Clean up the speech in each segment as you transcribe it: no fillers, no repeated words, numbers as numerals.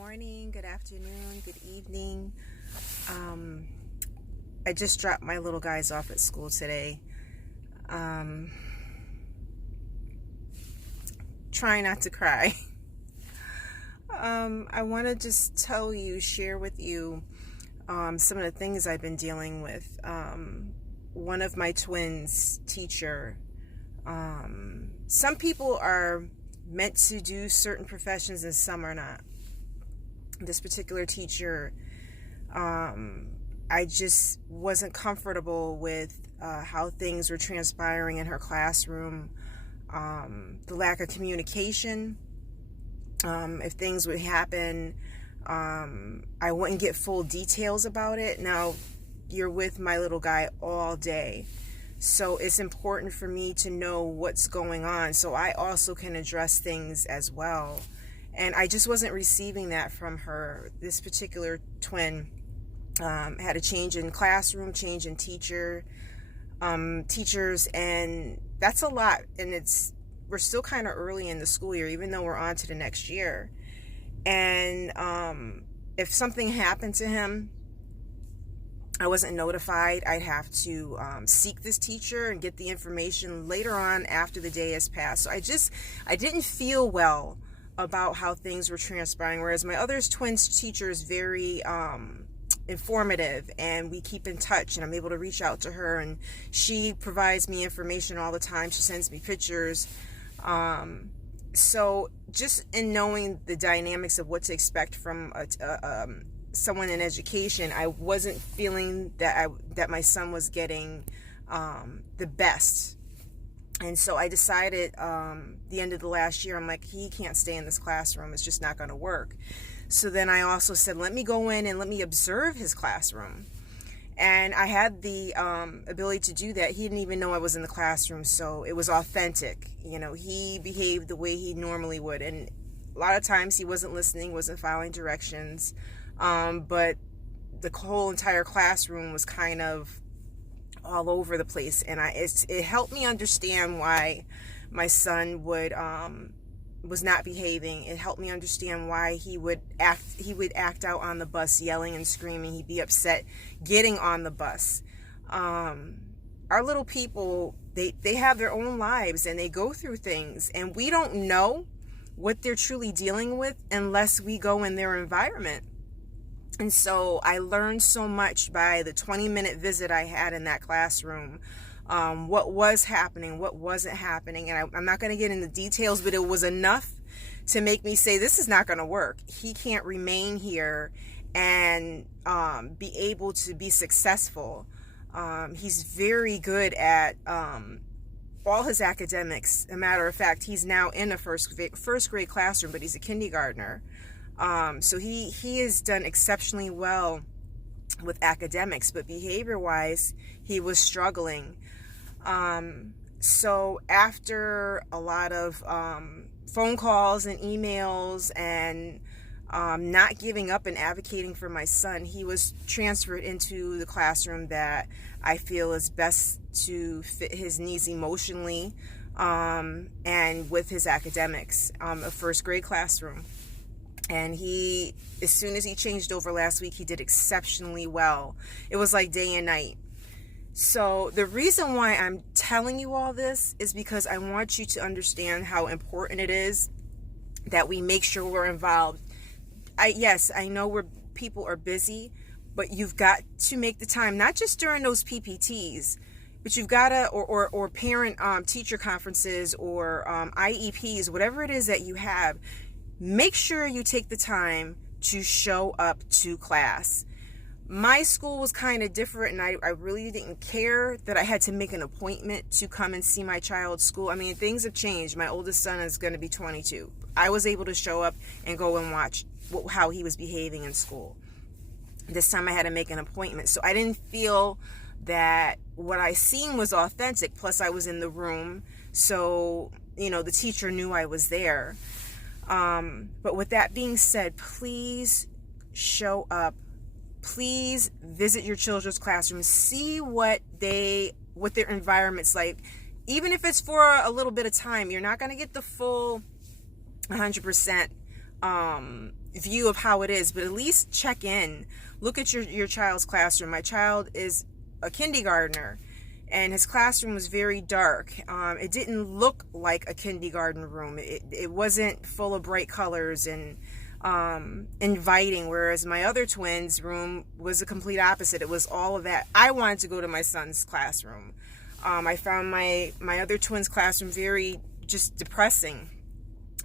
morning, good afternoon, good evening. I just dropped my little guys off at school today. Trying not to cry. I want to just share with you some of the things I've been dealing with. One of my twins' teacher. Some people are meant to do certain professions and some are not. This particular teacher, I just wasn't comfortable with how things were transpiring in her classroom, the lack of communication. If things would happen, I wouldn't get full details about it. Now, you're with my little guy all day, so it's important for me to know what's going on so I also can address things as well. And I just wasn't receiving that from her. This particular twin had a change in classroom, change in teachers, and that's a lot. And we're still kind of early in the school year, even though we're on to the next year. And if something happened to him, I wasn't notified. I'd have to seek this teacher and get the information later on after the day has passed. So I didn't feel well about how things were transpiring, whereas my other twins teacher is very informative, and we keep in touch, and I'm able to reach out to her, and she provides me information all the time. She sends me pictures. So just in knowing the dynamics of what to expect from someone in education, I wasn't feeling that my son was getting the best. And so I decided the end of the last year, I'm like, he can't stay in this classroom. It's just not going to work. So then I also said, let me go in and let me observe his classroom. And I had the ability to do that. He didn't even know I was in the classroom, so it was authentic. He behaved the way he normally would. And a lot of times he wasn't listening, wasn't following directions. But the whole entire classroom was kind of all over the place, and it helped me understand why my son was not behaving. It helped me understand why he would act out on the bus, yelling and screaming. He'd be upset getting on the bus. Our little people, they have their own lives and they go through things, and we don't know what they're truly dealing with unless we go in their environment. And so I learned so much by the 20-minute visit I had in that classroom, what was happening, what wasn't happening. And I'm not going to get into details, but it was enough to make me say, this is not going to work. He can't remain here and be able to be successful. He's very good at all his academics. As a matter of fact, he's now in a first grade classroom, but he's a kindergartner. So he has done exceptionally well with academics, but behavior-wise, he was struggling. So after a lot of phone calls and emails and not giving up and advocating for my son, he was transferred into the classroom that I feel is best to fit his needs emotionally and with his academics, a first grade classroom. And as soon as he changed over last week, he did exceptionally well. It was like day and night. So the reason why I'm telling you all this is because I want you to understand how important it is that we make sure we're involved. Yes, I know people are busy, but you've got to make the time, not just during those PPTs, but you've got to, or parent teacher conferences or IEPs, whatever it is that you have. Make sure you take the time to show up to class. My school was kind of different, and I really didn't care that I had to make an appointment to come and see my child's school. I mean, things have changed. My oldest son is going to be 22. I was able to show up and go and watch how he was behaving in school. This time I had to make an appointment. So I didn't feel that what I seen was authentic. Plus I was in the room, so the teacher knew I was there. But with that being said, please show up. Please visit your children's classrooms. See what their environment's like. Even if it's for a little bit of time, you're not going to get the full 100% view of how it is, but at least check in. Look at your child's classroom. My child is a kindergartner, and his classroom was very dark. It didn't look like a kindergarten room. It wasn't full of bright colors and inviting, whereas my other twins' room was the complete opposite. It was all of that. I wanted to go to my son's classroom. I found my other twins' classroom very just depressing.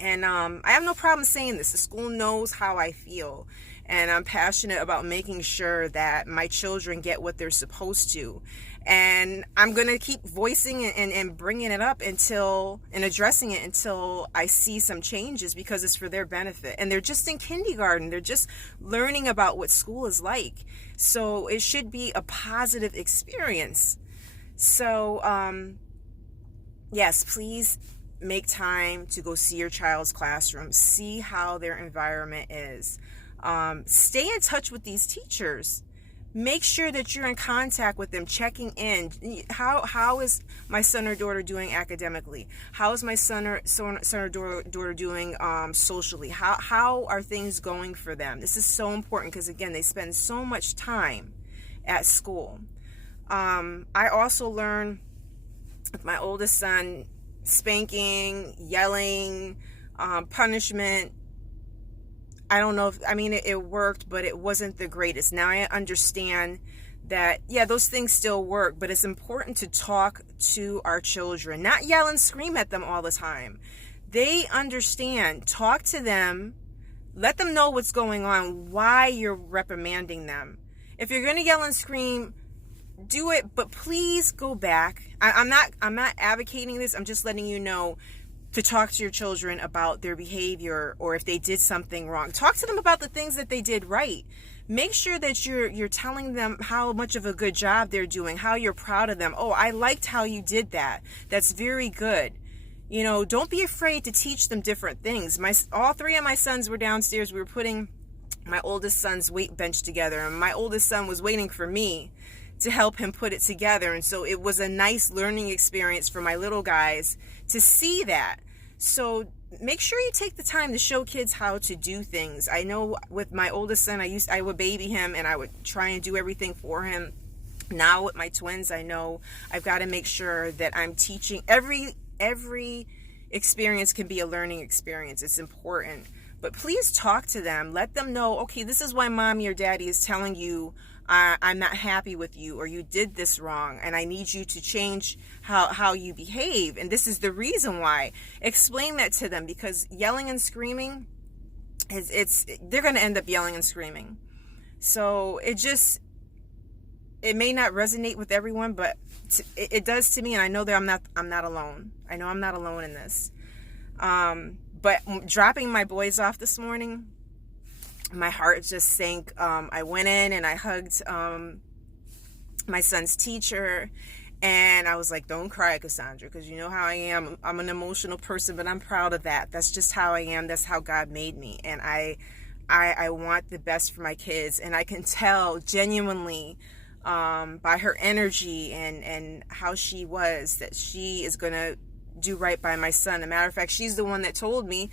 And I have no problem saying this. The school knows how I feel. And I'm passionate about making sure that my children get what they're supposed to. And I'm going to keep voicing it and bringing it up and addressing it until I see some changes, because it's for their benefit. And they're just in kindergarten. They're just learning about what school is like. So it should be a positive experience. So, yes, please make time to go see your child's classroom. See how their environment is. Stay in touch with these teachers. Make sure that you're in contact with them, checking in. How is my son or daughter doing academically? How is my son or daughter doing socially? How are things going for them? This is so important because, again, they spend so much time at school. I also learned with my oldest son, spanking, yelling, punishment. I don't know it worked, but it wasn't the greatest. Now I understand that, yeah, those things still work, but it's important to talk to our children, not yell and scream at them all the time. They understand. Talk to them. Let them know what's going on, why you're reprimanding them. If you're going to yell and scream, do it, but please go back. I'm not advocating this. I'm just letting you know to talk to your children about their behavior, or if they did something wrong. Talk to them about the things that they did right. Make sure that you're telling them how much of a good job they're doing, how you're proud of them. Oh, I liked how you did that. That's very good. Don't be afraid to teach them different things. All three of my sons were downstairs. We were putting my oldest son's weight bench together, and my oldest son was waiting for me to help him put it together. And so it was a nice learning experience for my little guys to see that. So make sure you take the time to show kids how to do things. I know with my oldest son, I would baby him and I would try and do everything for him. Now with my twins, I know I've got to make sure that I'm teaching. Every experience can be a learning experience. It's important. But please talk to them. Let them know, okay, this is why mommy or daddy is telling you I'm not happy with you, or you did this wrong, and I need you to change how you behave, and this is the reason why. Explain that to them, because yelling and screaming, they're going to end up yelling and screaming. So it may not resonate with everyone, but it does to me, and I know that I'm not alone. I know I'm not alone in this. But dropping my boys off this morning, my heart just sank. I went in and I hugged my son's teacher, and I was like, don't cry, Casondra, because you know how I am. I'm an emotional person, but I'm proud of that. That's just how I am. That's how God made me. And I want the best for my kids. And I can tell genuinely by her energy and how she was, that she is going to do right by my son. As a matter of fact, she's the one that told me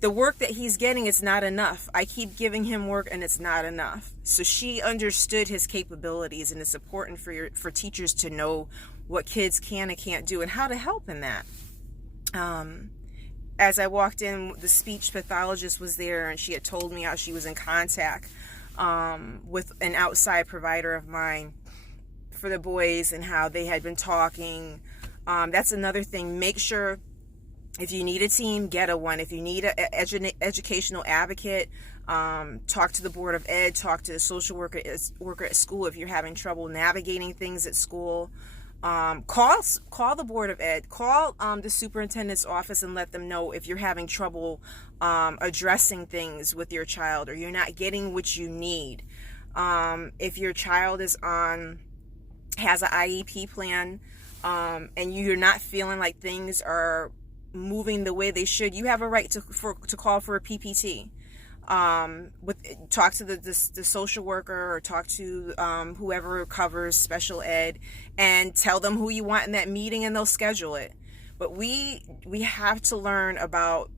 the work that he's getting is not enough. I keep giving him work and it's not enough. So she understood his capabilities, and it's important for teachers to know what kids can and can't do and how to help in that. As I walked in, the speech pathologist was there, and she had told me how she was in contact with an outside provider of mine for the boys and how they had been talking. That's another thing. Make sure, if you need a team, get a one. If you need an educational advocate, talk to the Board of Ed, talk to the social worker at school if you're having trouble navigating things at school. Call the Board of Ed, call the superintendent's office and let them know if you're having trouble addressing things with your child, or you're not getting what you need. If your child has an IEP plan, and you're not feeling like things are moving the way they should, you have a right to call for a PPT. Talk to the social worker, or talk to whoever covers special ed, and tell them who you want in that meeting, and they'll schedule it. But we have to learn about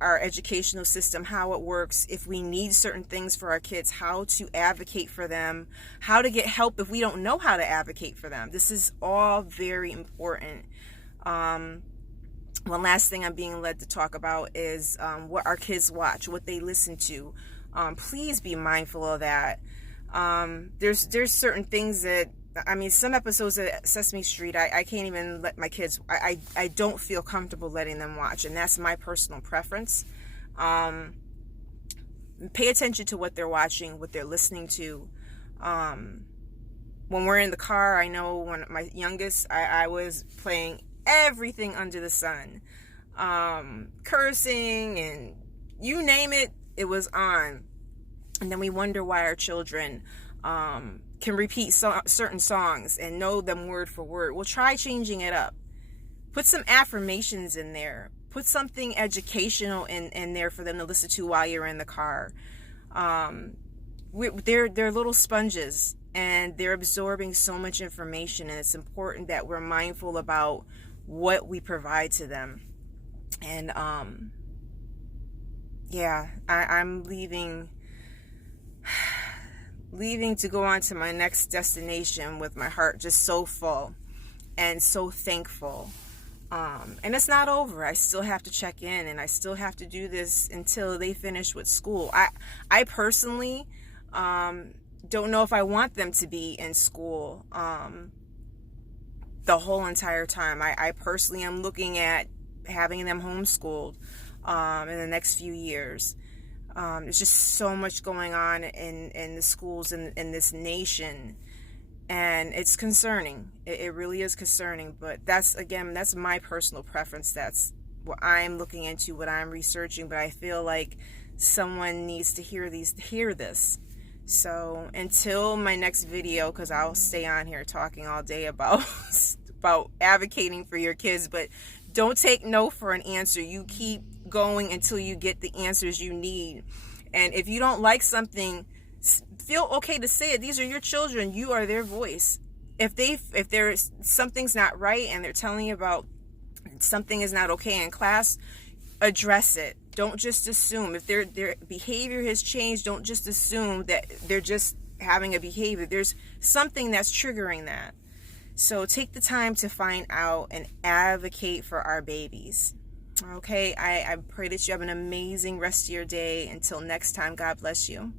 our educational system, how it works, if we need certain things for our kids, how to advocate for them, how to get help if we don't know how to advocate for them. This is all very important. One last thing I'm being led to talk about is what our kids watch, what they listen to. Please be mindful of that. There's certain things that, I mean, some episodes of Sesame Street, I can't even let my kids, I don't feel comfortable letting them watch, and that's my personal preference. Pay attention to what they're watching, what they're listening to. When we're in the car, I know when my youngest, I was playing everything under the sun, cursing and you name it, it was on. And then we wonder why our children can repeat certain songs and know them word for word. Well, try changing it up. Put some affirmations in there. Put something educational in there for them to listen to while you're in the car. They're little sponges, and they're absorbing so much information, and it's important that we're mindful about what we provide to them. And I'm leaving to go on to my next destination with my heart just so full and so thankful. And it's not over. I still have to check in, and I still have to do this until they finish with school. I personally don't know if I want them to be in school the whole entire time. I personally am looking at having them homeschooled in the next few years. There's just so much going on in the schools in this nation, and it's concerning. It really is concerning, but that's my personal preference. That's what I'm looking into, what I'm researching, but I feel like someone needs to hear this. So until my next video, because I'll stay on here talking all day about advocating for your kids, but don't take no for an answer. You keep going until you get the answers you need. And if you don't like something, feel okay to say it. These are your children. You are their voice. If there's something's not right and they're telling you about something is not okay in class, address it. Don't just assume. If their behavior has changed, don't just assume that they're just having a behavior. There's something that's triggering that. So take the time to find out and advocate for our babies. Okay, I pray that you have an amazing rest of your day. Until next time, God bless you.